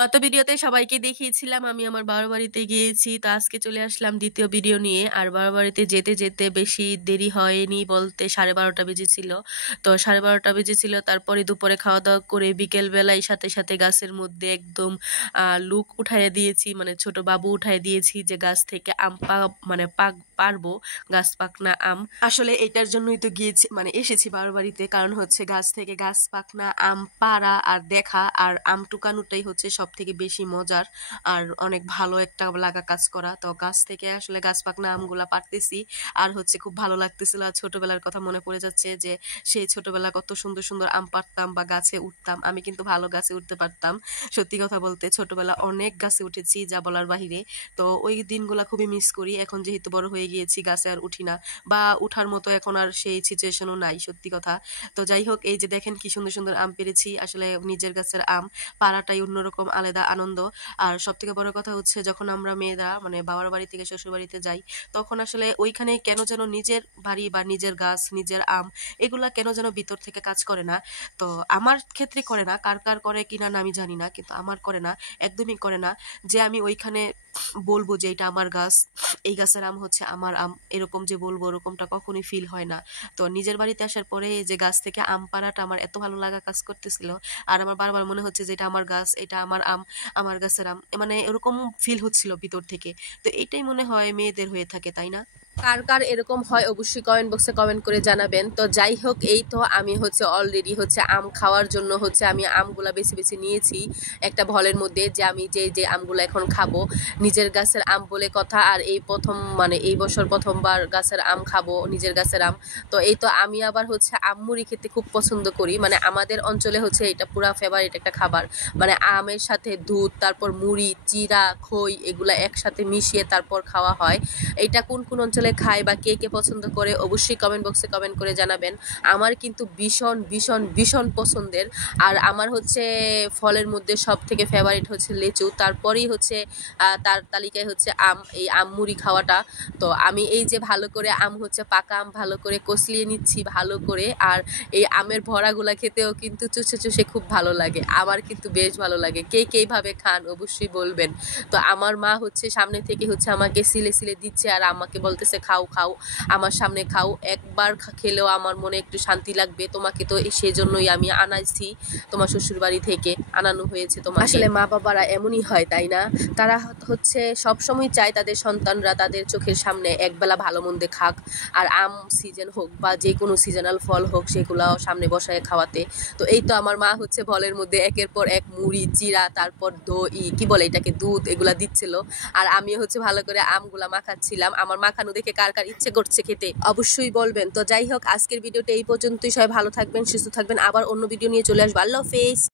গত ভিডিওতে সবাইকে দেখিয়েছিলাম আমি আমার বাবার বাড়িতে গিয়েছি। তো আজকে চলে আসলাম দ্বিতীয় ভিডিও নিয়ে। আর বাবার বাড়িতে যেতে যেতে বেশি দেরি হয়নি বলতে 12:30 বেজেছিল। তো 12:30 বেজেছিল, তারপরে দুপুরে খাওয়া দাওয়া করে বিকেল বেলায় সাথে সাথে গাছের মধ্যে একদম লুক উঠাইয়া দিয়েছি, মানে ছোট বাবু উঠাই দিয়েছি যে গাছ থেকে আম মানে পারবো, গাছ পাকনা আম। আসলে এটার জন্যই তো গিয়েছি, মানে এসেছি বাবার বাড়িতে, কারণ হচ্ছে গাছ থেকে গাছ পাকনা আম পাড়া আর দেখা আর আম টুকানোটাই হচ্ছে সব থেকে বেশি মজার আর অনেক ভালো একটা লাগা কাজ করা। তো গাছ থেকে আসলে গাছ পাকনা আমগুলা পারতেছি আর হচ্ছে খুব ভালো লাগতেছিল। আর ছোটবেলার কথা মনে পড়ে যাচ্ছে যে সেই ছোটবেলা কত সুন্দর সুন্দর আম পারতাম বা গাছে উঠতাম। আমি কিন্তু ভালো গাছে উঠতে পারতাম, সত্যি কথা বলতে ছোটবেলা অনেক গাছে উঠেছি যা বলার বাহিরে। তো ওই দিনগুলা খুবই মিস করি। এখন যেহেতু বড় হয়ে গিয়েছি গাছে আর উঠি না, বা উঠার মতো এখন আর সেই সিচুয়েশনও নাই, সত্যি কথা। তো যাই হোক, এই যে দেখেন কি সুন্দর সুন্দর আম পেরেছি, আসলে নিজের গাছের আম পাড়াটাই অন্যরকম আলাদা আনন্দ। আর সব থেকে বড় কথা হচ্ছে যখন আমরা মেয়েরা মানে বাবার বাড়ি থেকে শ্বশুর বাড়িতে যাই, তখন আসলে ওইখানে কেন যেন নিজের বাড়ি বা নিজের গাছ নিজের আম এগুলা কেন যেন ভিতর থেকে কাজ করে না। তো আমার ক্ষেত্রে করে না, কার কার করে কিনা না আমি জানি না, কিন্তু আমার করে না, একদমই করে না। যে আমি ওইখানে বলবো যে এটা আমার গাছ, এই গাছের আম হচ্ছে আমার আম, এরকম যে বলবো ওরকমটা কখনোই ফিল হয় না। তো নিজের বাড়িতে আসার পরে এই যে গাছ থেকে আম পাড়াটা আমার এত ভালো লাগা কাজ করতেছিল। আর আমার বারবার মনে হচ্ছে যে এটা আমার গাছ, এটা আমার আম, আমার গাছের আম, মানে এরকম ফিল হচ্ছিল ভিতর থেকে। তো এটাই মনে হয় মেয়েদের হয়ে থাকে, তাই না? কার কার এরকম হয় অবশ্যই কমেন্ট বক্সে কমেন্ট করে জানাবেন। তো যাই হোক, এই তো আমি হচ্ছে অলরেডি হচ্ছে আম খাওয়ার জন্য হচ্ছে আমি আমগুলা বেছে বেছে নিয়েছি একটা ভলের মধ্যে, যে আমি যে আমগুলো এখন খাবো নিজের গাছের আম বলে কথা। আর এই প্রথম মানে এই বছর প্রথমবার গাছের আম খাবো, নিজের গাছের আম। তো এই তো আমি আবার হচ্ছে আম মুড়ি খেতে খুব পছন্দ করি, মানে আমাদের অঞ্চলে হচ্ছে এটা পুরা ফেভারিট একটা খাবার। মানে আমের সাথে দুধ, তারপর মুড়ি, চিরা, খই এগুলা একসাথে মিশিয়ে তারপর খাওয়া হয়। এটা কোন কোন অঞ্চলে খায় বা কে কে পছন্দ করে অবশ্যই কমেন্ট বক্সে কমেন্ট করে জানাবেন। আমার কিন্তু ভীষণ ভীষণ ভীষণ পছন্দের। আর আমার হচ্ছে ফলের মধ্যে সব থেকে ফেভারিট হচ্ছে লিচু, তারপরেই হচ্ছে তার তালিকায় হচ্ছে আম, এই আম মুড়ি খাওয়াটা। তো আমি এই যে ভালো করে আম হচ্ছে পাকা আম ভালো করে কষলিয়ে নিচ্ছি ভালো করে। আর এই আমের ভরাগুলা খেতেও কিন্তু চুষে চুষে খুব ভালো লাগে, আমার কিন্তু বেশ ভালো লাগে। কে কেভাবে খান অবশ্যই বলবেন। তো আমার মা হচ্ছে সামনে থেকে হচ্ছে আমাকে সিলে সিলে দিচ্ছে আর আমাকে বলতেছে খাও খাও, আমার সামনে খাও, একবার খেলেও আমার মনে একটু শান্তি লাগবে। তোমাকে তো সেজন্যই আমি আনাইছি, তোমার শ্বশুর বাড়ি থেকে আনানো হয়েছে তোমাকে। আসলে মা বাবারা এমনই হয়, তাই না? তারা হচ্ছে সবসময় চায় তাদের সন্তানরা তাদের চোখের সামনে একবেলা ভালো মন্দে খাক। আর আম সিজন হোক বা যে কোনো সিজনাল ফল হোক সেগুলাও সামনে বসায় খাওয়াতে। তো এই তো আমার মা হচ্ছে ফলের মধ্যে একের পর এক মুড়ি, চিরা, তারপর দই, কি বলে এটাকে, দুধ, এগুলা দিচ্ছিল। আর আমি হচ্ছে ভালো করে আমগুলা মাখাচ্ছিলাম। আমার মাখানো দেখে কার কার ইচ্ছে করছে খেতে অবশ্যই বলবেন। তো যাই হোক, আজকের ভিডিওটা এই পর্যন্তই। সবাই ভালো থাকবেন, সুস্থ থাকবেন, আবার অন্য ভিডিও নিয়ে চলে আসবো। আল্লাহ হাফেজ।